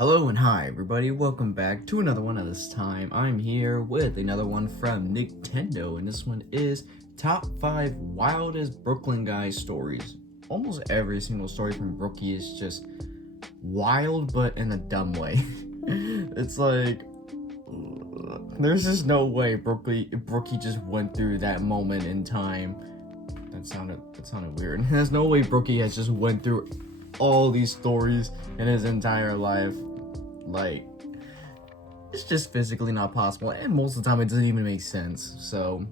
Hello and hi everybody, welcome back to another one. Of this time I'm here with another one from Nintendo, and this one is Top 5 Wildest Brooklyn Guys Stories. Almost every single story from Brookie is just wild, but in a dumb way. It's like, there's just no way Brookie just went through that moment in time. That sounded weird. There's no way Brookie has just went through all these stories in his entire life. Like, it's just physically not possible, and most of the time it doesn't even make sense. So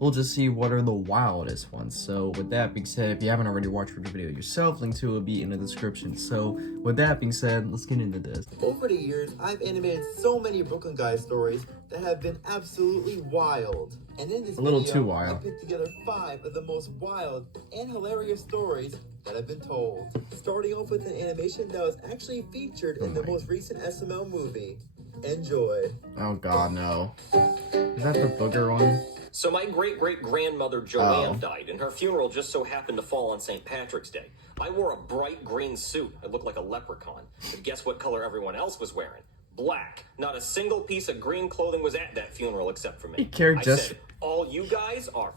we'll just see what are the wildest ones. So with that being said, if you haven't already watched the video yourself, link to it will be in the description. So with that being said, let's get into this. Over the years, I've animated so many Brooklyn Guys stories that have been absolutely wild. And in this little video, too wild. I picked together 5 of the most wild and hilarious stories that have been told. Starting off with an animation that was actually featured in the most recent SML movie. Enjoy. Oh god, no. Is that the booger one? So my great-great-grandmother Joanne died, and her funeral just so happened to fall on St. Patrick's Day. I wore a bright green suit. I looked like a leprechaun. But guess what color everyone else was wearing? Black. Not a single piece of green clothing was at that funeral except for me. He cared just... said, all you guys are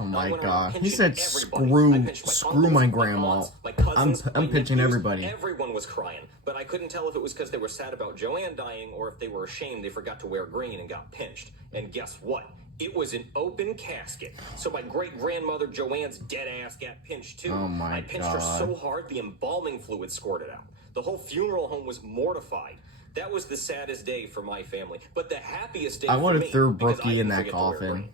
Oh my god. He said screw my grandma. I'm pitching everybody. Everyone was crying, but I couldn't tell if it was because they were sad about Joanne dying or if they were ashamed they forgot to wear green and got pinched. And guess what? It was an open casket. So my great-grandmother Joanne's dead ass got pinched too. Oh my I pinched her so hard the embalming fluid squirted out. The whole funeral home was mortified. That was the saddest day for my family. But the happiest day I for would me, have threw because I Brookie in didn't that forget to wear coffin. green.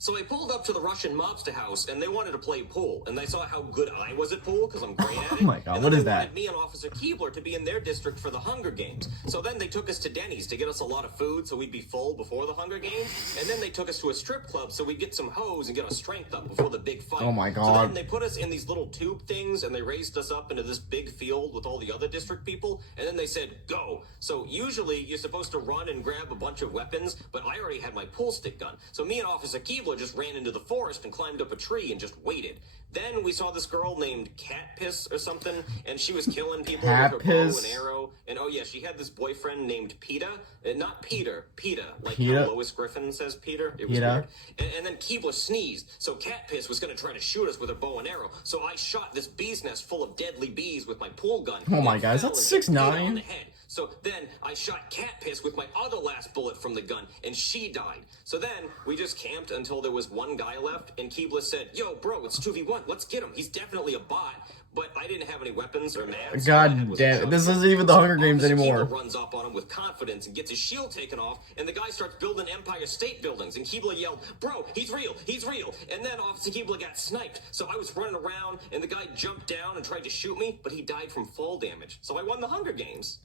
So I pulled up to the Russian mobster house, and they wanted to play pool. And they saw how good I was at pool, because I'm great at it. Oh my god, what is that? They wanted me and Officer Keebler to be in their district for the Hunger Games. So then they took us to Denny's to get us a lot of food so we'd be full before the Hunger Games. And then they took us to a strip club so we'd get some hoes and get our strength up before the big fight. Oh my god. So then they put us in these little tube things, and they raised us up into this big field with all the other district people. And then they said, go. So usually you're supposed to run and grab a bunch of weapons, but I already had my pool stick gun. So me and Officer Keebler just ran into the forest and climbed up a tree and just waited. Then we saw this girl named Cat Piss or something, and she was killing people with her bow and arrow. And oh yeah, she had this boyfriend named Peta. Not Peter, Peta. Like how Lois Griffin says Peter. It was weird. And then Keebler sneezed, so Cat Piss was going to try to shoot us with a bow and arrow. So I shot this bee's nest full of deadly bees with my pool gun. Oh my god, is that 6'9"? So then I shot Cat Piss with my other last bullet from the gun, and she died. So then we just camped until there was one guy left, and Keebler said, yo, bro, it's 2v1. Let's get him. He's definitely a bot. But I didn't have any weapons or mats. God damn it. This isn't even the Hunger Games anymore. Keebler runs up on him with confidence and gets his shield taken off, and the guy starts building Empire State Buildings, and Keebler yelled, bro, he's real, he's real. And then Officer Keebler got sniped. So I was running around, and the guy jumped down and tried to shoot me, but he died from fall damage. So I won the Hunger Games.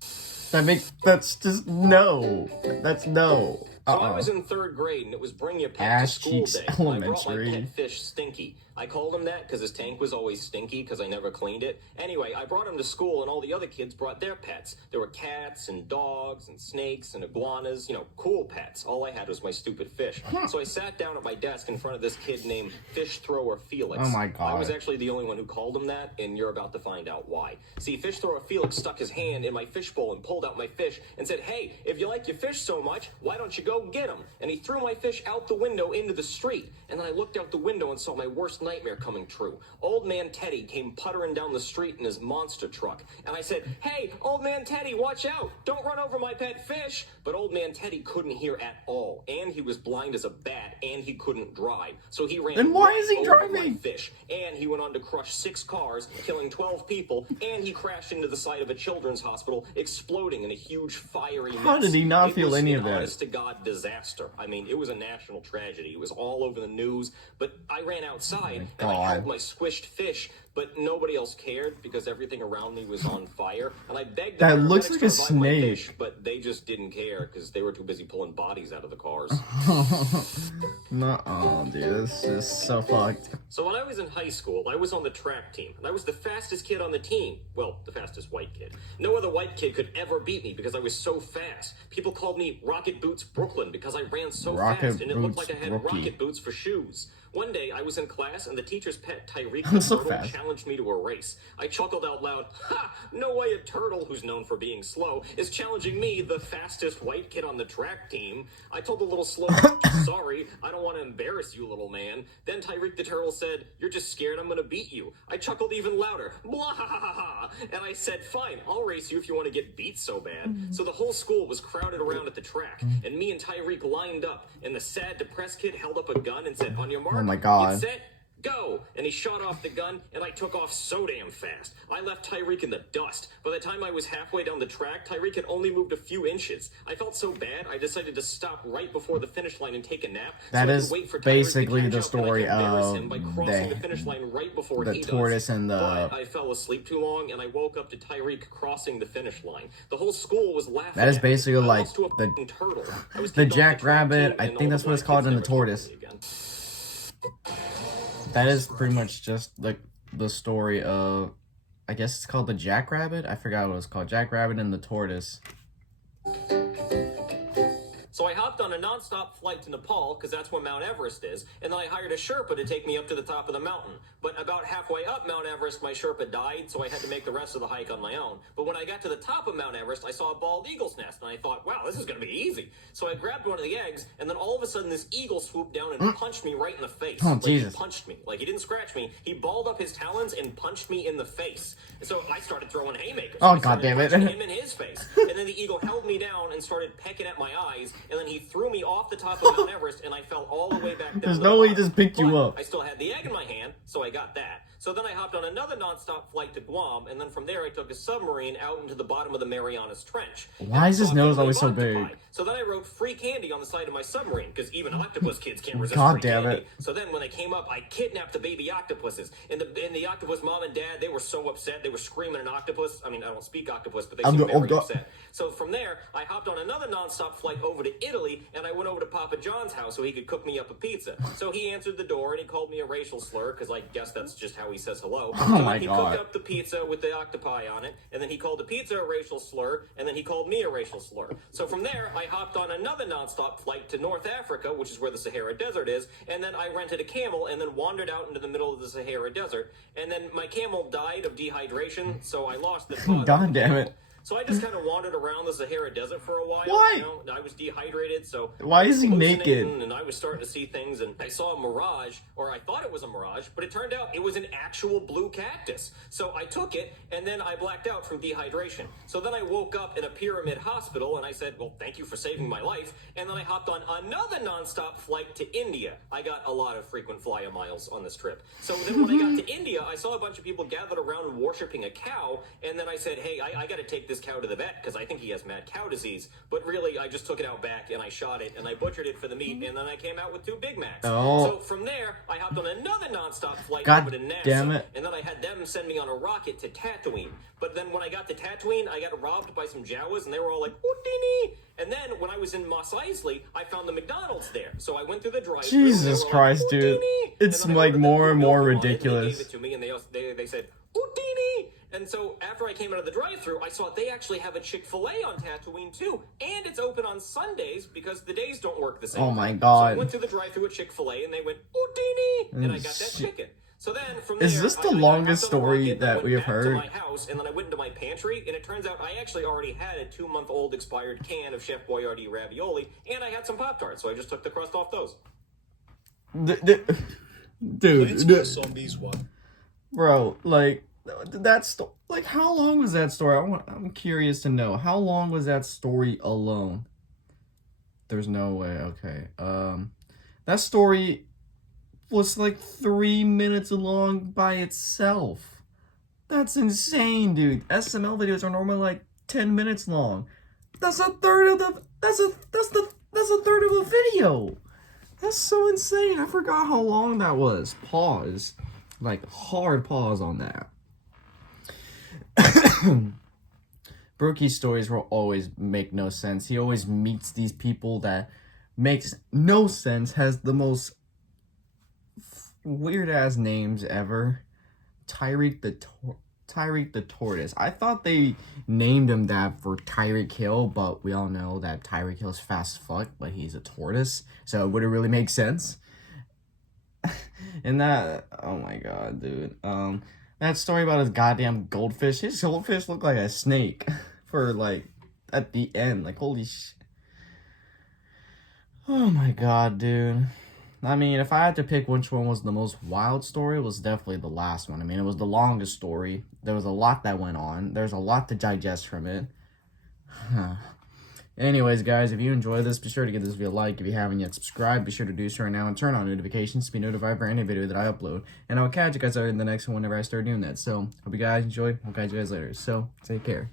That's just no. That's no. So I was in 3rd grade, and it was Bring Your Pet to School Day. I brought my pet fish, Stinky. I called him that because his tank was always stinky because I never cleaned it. Anyway, I brought him to school, and all the other kids brought their pets. There were cats and dogs and snakes and iguanas, you know, cool pets. All I had was my stupid fish. So I sat down at my desk in front of this kid named Fish Thrower Felix. Oh my god. I was actually the only one who called him that, and you're about to find out why. See, Fish Thrower Felix stuck his hand in my fishbowl and pulled out my fish and said, hey, if you like your fish so much, why don't you go get them? And he threw my fish out the window into the street. And then I looked out the window and saw my worst nightmare coming true. Old Man Teddy came puttering down the street in his monster truck. And I said, hey, Old Man Teddy, watch out. Don't run over my pet fish. But Old Man Teddy couldn't hear at all. And he was blind as a bat, and he couldn't drive. So he ran Then why is he over driving? my fish. And he went on to crush 6 cars, killing 12 people. And he crashed into the side of a children's hospital, exploding in a huge fiery mess. How did he not feel any of that? Honest to God disaster. I mean, it was a national tragedy. It was all over the news. But I ran outside, and I held my squished fish, but nobody else cared because everything around me was on fire. And I begged the That looks paramedics like to a revive my snake. fish, but they just didn't care because they were too busy pulling bodies out of the cars. Nuh-uh, dude, this is so fucked. So when I was in high school, I was on the track team, and I was the fastest kid on the team. Well, the fastest white kid. No other white kid could ever beat me because I was so fast. People called me Rocket Boots Brooklyn because I ran so fast, and it looked like I had rocket boots for shoes. One day, I was in class, and the teacher's pet, Tyreek I'm the so turtle, fast. challenged me to a race. I chuckled out loud, "Ha! No way a turtle, who's known for being slow, is challenging me, the fastest white kid on the track team." I told the little slow "Sorry, I don't want to embarrass you, little man." Then Tyreek the turtle said, "You're just scared I'm gonna beat you." I chuckled even louder, "Blah ha ha ha ha," and I said, "Fine, I'll race you if you want to get beat so bad." So the whole school was crowded around at the track, and me and Tyreek lined up, and the sad, depressed kid held up a gun and said, "On your mark, Oh my God. get set, go!" And he shot off the gun, and I took off so damn fast. I left Tyreek in the dust. By the time I was halfway down the track, Tyreek had only moved a few inches. I felt so bad, I decided to stop right before the finish line and take a nap. That so is I could wait for Tyreek basically to catch the up, and I story could embarrass of him by crossing the finish line right before the he tortoise does. and the... But I fell asleep too long, and I woke up to Tyreek crossing the finish line. The whole school was laughing. That is at me. basically I like lost to a the f***ing turtle. I was the kicked off track jackrabbit. team, I and think all that's the what it's black called, kids and the never came for tortoise. me again. That is pretty much just like the story of, I guess it's called the jackrabbit. I forgot what it was called. Jackrabbit and the tortoise. So I hopped on a non-stop flight to Nepal, because that's where Mount Everest is, and then I hired a Sherpa to take me up to the top of the mountain. But about halfway up Mount Everest, my Sherpa died, so I had to make the rest of the hike on my own. But when I got to the top of Mount Everest, I saw a bald eagle's nest, and I thought, wow, this is going to be easy. So I grabbed one of the eggs, and then all of a sudden this eagle swooped down and punched me right in the face. Oh, like, Jesus. He punched me. Like, he didn't scratch me. He balled up his talons and punched me in the face. And so I started throwing haymakers. Oh, I started God damn it. punching him in his face. And then the eagle held me down and started pecking at my eyes, and then he threw me off the top of Mount Everest, and I fell all the way back down. There's to no the way he bottom. just picked you But up. I still had the egg in my hand, so I got that. So then I hopped on another nonstop flight to Guam, and then from there I took a submarine out into the bottom of the Marianas Trench. Why is his And I saw nose Finley always so octopi. big? So then I wrote free candy on the side of my submarine, because even octopus kids can't resist God free damn candy. it. So then when they came up, I kidnapped the baby octopuses. And the octopus mom and dad, they were so upset. They were screaming an octopus. I mean, I don't speak octopus, but they seemed very upset. So from there, I hopped on another nonstop flight over to Italy, and I went over to Papa John's house so he could cook me up a pizza. So he answered the door, and he called me a racial slur, because I guess that's just how he says hello. Oh so my he God. cooked up the pizza with the octopi on it, and then he called the pizza a racial slur, and then he called me a racial slur. So from there, I hopped on another nonstop flight to North Africa, which is where the Sahara Desert is, and then I rented a camel and then wandered out into the middle of the Sahara Desert, and then my camel died of dehydration, so I lost it. God damn it. So I just kind of wandered around the Sahara Desert for a while. Why? You know, I was dehydrated, so Why is he hallucinating, naked? And I was starting to see things, and I saw a mirage, or I thought it was a mirage, but it turned out it was an actual blue cactus. So I took it, and then I blacked out from dehydration. So then I woke up in a pyramid hospital, and I said, well, thank you for saving my life. And then I hopped on another nonstop flight to India. I got a lot of frequent flyer miles on this trip. So then when I got to India, I saw a bunch of people gathered around worshiping a cow, and then I said, hey, I got to take this cow to the vet, because I think he has mad cow disease. But really, I just took it out back, and I shot it, and I butchered it for the meat, and then I came out with 2 Big Macs. Oh. So from there, I hopped on another nonstop flight God over to NASA, damn it. and then I had them send me on a rocket to Tatooine. But then when I got to Tatooine, I got robbed by some Jawas, and they were all like, Houdini! And then when I was in Mos Eisley, I found the McDonald's there. So I went through the drive-thru. Jesus Christ, dude. It's like more and more ridiculous. They gave it to me, and they said, Houdini! And so after I came out of the drive-thru, I saw they actually have a Chick-fil-A on Tatooine too, and it's open on Sundays because the days don't work the same. Oh my So I God. went through the drive-thru at Chick-fil-A, and they went Houdini, and I got that chicken. So then from Is there, this the I longest hopped on the story rocket, and I that went we have back heard? to my house, and then I went into my pantry, and it turns out I actually already had a 2-month-old expired can of Chef Boyardee ravioli, and I had some Pop-Tarts, so I just took the crust off those. Dude, Zombies one. bro, like that's like how long was that story? I'm curious to know how long was that story alone. There's no way. Okay, that story was like 3 minutes long by itself. That's insane, dude. SML videos are normally like 10 minutes long. That's a third of the. That's a third of a video. That's so insane. I forgot how long that was. Pause. Like, hard pause on that. Brookie's stories will always make no sense. He always meets these people that makes no sense, has the most weird-ass names ever. Tyreek the Tortoise. I thought they named him that for Tyreek Hill, but we all know that Tyreek Hill's fast as fuck, but he's a tortoise, so it wouldn't really make sense. And that, oh my god, dude. That story about his goddamn goldfish. His goldfish looked like a snake for like at the end. Like holy sh. Oh my god, dude. I mean, if I had to pick which one was the most wild story, it was definitely the last one. I mean, it was the longest story. There was a lot that went on. There's a lot to digest from it. Anyways, guys, if you enjoyed this, be sure to give this video a like. If you haven't yet subscribed, be sure to do so right now and turn on notifications to be notified for any video that I upload. And I'll catch you guys out in the next one whenever I start doing that. So, hope you guys enjoy. I'll catch you guys later. So, take care.